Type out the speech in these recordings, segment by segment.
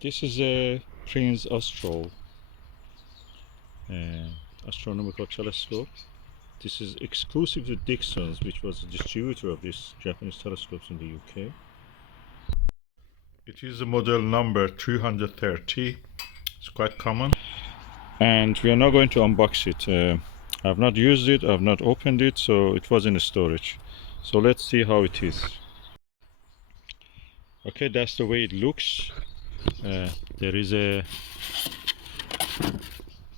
This is a Prinz astronomical telescope. This is exclusive to Dixon's, which was the distributor of these Japanese telescopes in the UK. It is the model number 330. It's quite common. And we are now going to unbox it. I have not used it, I have not opened it, so it was in the storage. So let's see how it is. Okay, that's the way it looks. There is a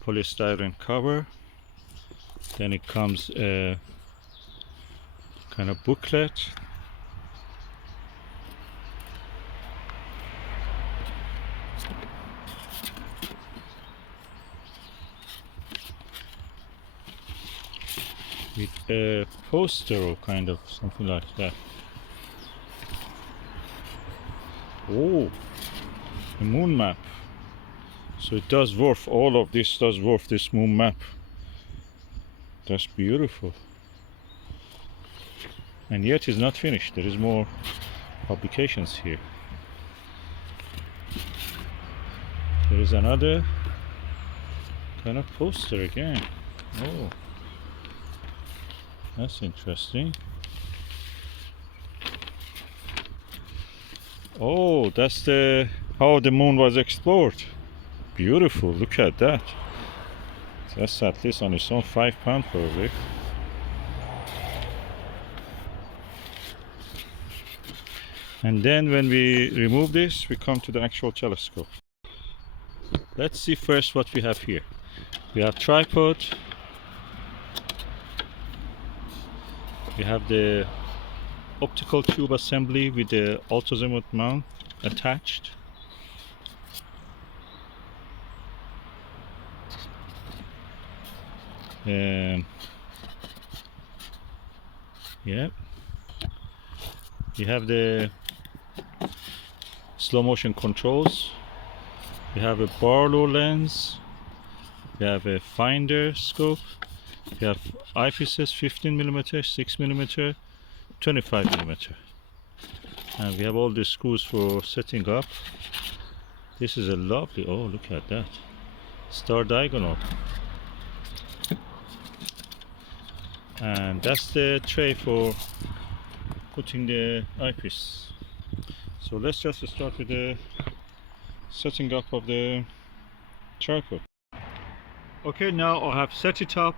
polystyrene cover. Then it comes a kind of booklet. With a poster or kind of something like that. Oh, a moon map. So it does worth, all of this does worth this moon map. That's beautiful. And yet it's not finished. There is more publications here. There is another kind of poster again. Oh, that's interesting. Oh, that's the how the moon was explored. Beautiful, look at that. That's at least on its own £5 probably. And then when we remove this, we come to the actual telescope. Let's see first what we have here. We have tripod. We have the optical tube assembly with the Azimuth mount attached. Yeah, we have the slow motion controls. We have a Barlow lens. We have a finder scope. We have eyepieces 15mm, 6mm, 25mm. And we have all the screws for setting up. This is a lovely, oh look at that, star diagonal. And that's the tray for putting the eyepiece. So let's just start with the setting up of the tripod. Okay, now I have set it up.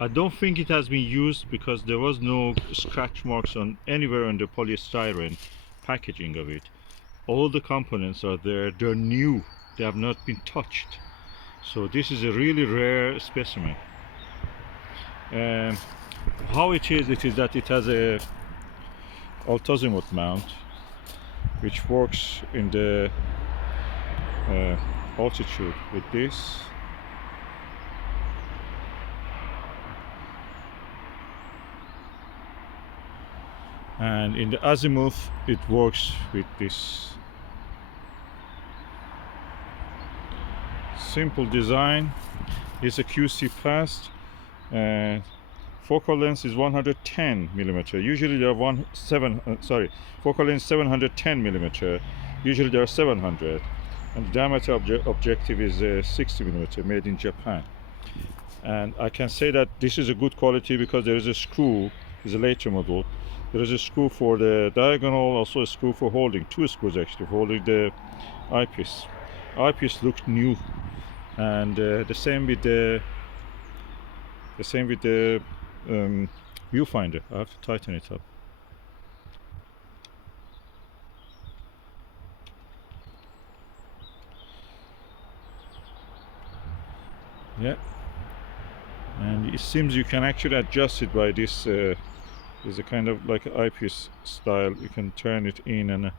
I don't think it has been used because there was no scratch marks on anywhere on the polystyrene packaging of it. All the components are there, they're new, they have not been touched. So this is a really rare specimen. How it is that it has a Azimuth mount which works in the altitude with this. And in the azimuth it works with this. Simple design. It's a QC passed. Focal length is 110mm. Usually there are focal length 710mm. Usually there are 700. And the diameter objective is 60mm, made in Japan. And I can say that this is a good quality because there is a screw. It's a later model. There is a screw for the diagonal, also a screw for holding, two screws actually, for holding the eyepiece. Eyepiece looks new, and the same with the viewfinder. I have to tighten it up. Yeah, and it seems you can actually adjust it by this. There's a kind of like eyepiece style. You can turn it in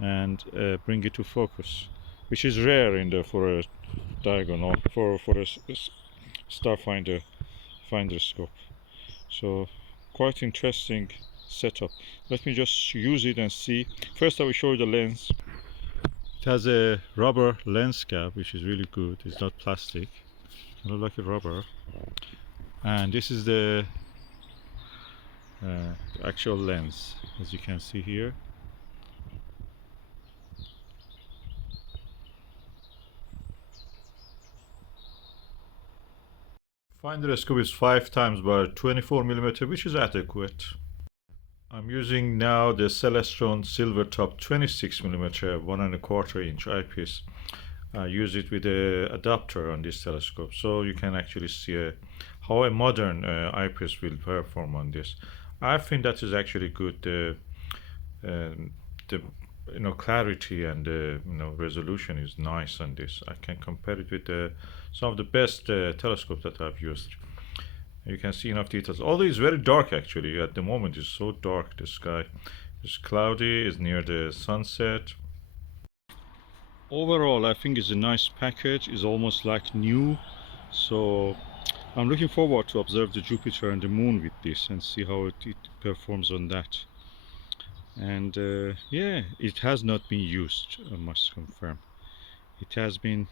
and bring it to focus, which is rare for a diagonal for a star finder scope. So quite interesting setup. Let me just use it and see. First I will show you the lens. It has a rubber lens cap, which is really good. It's not plastic. It looks like a rubber. And this is the actual lens, as you can see here. Finder scope is 5 times by 24mm, which is adequate. I'm using now the Celestron Silvertop 26mm 1.25 inch eyepiece. I use it with a adapter on this telescope, so you can actually see how a modern eyepiece will perform on this. I think that is actually good. The clarity and resolution is nice on this. I can compare it with some of the best telescopes that I've used. You can see enough details. Although it's very dark actually. At the moment it's so dark. The sky is cloudy, it's near the sunset. Overall I think it's a nice package. It's almost like new. So I'm looking forward to observe the Jupiter and the Moon with this and see how it performs on that. And yeah, it has not been used, I must confirm. It has been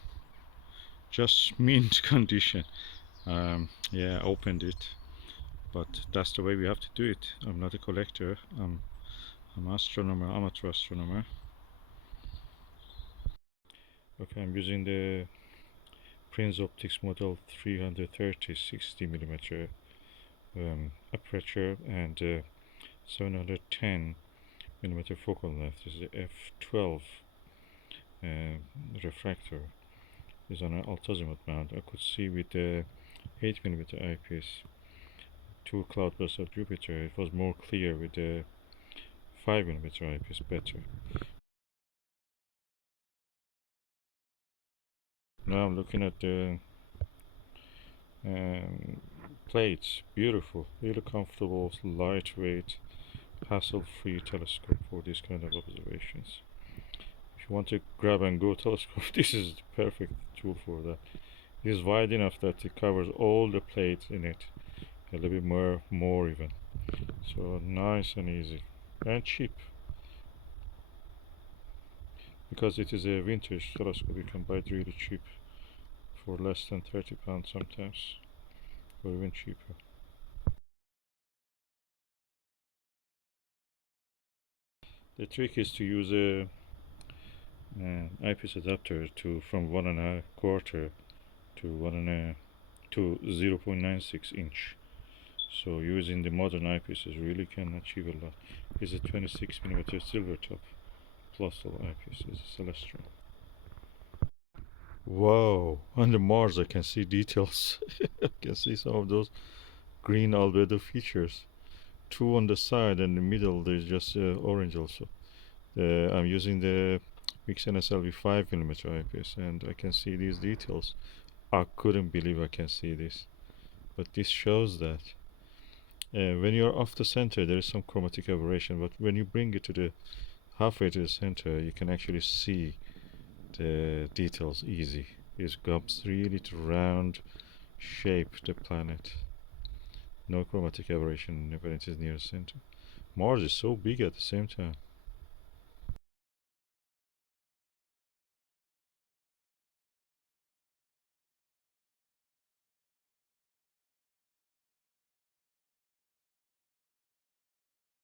just mint condition. Yeah, I opened it, but that's the way we have to do it. I'm not a collector. I'm an astronomer, amateur astronomer. Okay, I'm using the Prinz optics model 330 60mm aperture and 710mm focal length. This is the F12 refractor. Is on an Azimuth mount. I could see with the 8mm eyepiece 2 cloudbursts of Jupiter. It was more clear with the 5mm eyepiece better. Now I'm looking at the plates. Beautiful, really comfortable, lightweight, hassle-free telescope for these kind of observations. If you want to grab and go telescope, this is the perfect tool for that. It is wide enough that it covers all the plates in it, a little bit more even. So nice and easy and cheap. Because it is a vintage telescope, you can buy it really cheap for less than £30 sometimes, or even cheaper. The trick is to use a eyepiece adapter from 1.25 to 0.96 inch. So using the modern eyepieces really can achieve a lot. This is a 26mm Silvertop Plössl eyepiece. It's a Celestron. Wow, on the Mars I can see details. I can see some of those green albedo features. 2 on the side and the middle there's just orange also. I'm using the Mix NSLV 5mm eyepiece and I can see these details. I couldn't believe I can see this. But this shows that when you're off the center there is some chromatic aberration, but when you bring it to the halfway to the center you can actually see the details easy. It comes really to round shape the planet. No chromatic aberration when it is near the center. Mars is so big at the same time.